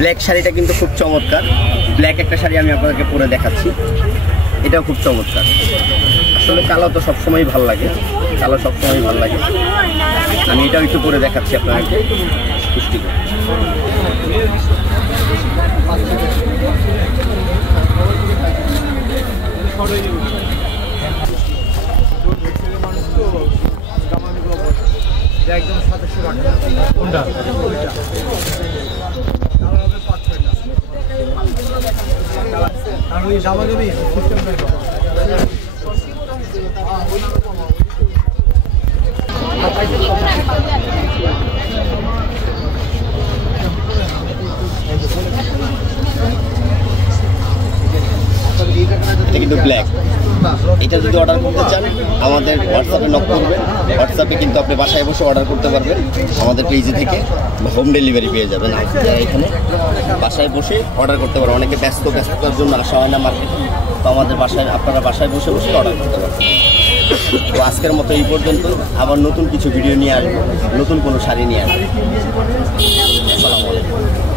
Black শাড়িটা কিন্তু খুব চমৎকার। ব্ল্যাক একটা শাড়ি আমি আপনাদেরকে পরে দেখাচ্ছি, এটাও খুব চমৎকার। আসলে কালো তো সবসময় ভালো লাগে, কালো সবসময় ভালো লাগে। আমি এটাও একটু পরে দেখাচ্ছি আপনাদেরকে পুষ্টিকর। একদম 2700 টাকা। কোনটা? আর ওই জামা দেবি সিস্টেম নাই। এটা কিন্তু ব্ল্যাক। এটা যদি অর্ডার করতে চান আমাদের হোয়াটসঅ্যাপে নক করবেন। হোয়াটসঅ্যাপে কিন্তু আপনি বাসায় বসে অর্ডার করতে পারবেন আমাদের পেজে থেকে, হোম ডেলিভারি পেয়ে যাবেন। এখানে বাসায় বসে অর্ডার করতে পারবেন। অনেকে ব্যস্ততার জন্য আসা হয় না মার্কেটে, তো আমাদের বাসায় আপনারা বাসায় বসে বসে অর্ডার করতে পারবেন। তো আজকের মতো এই পর্যন্ত, আবার নতুন কিছু ভিডিও নিয়ে আসবো, নতুন কোনো শাড়ি নিয়ে আসবো। আসসালামু আলাইকুম।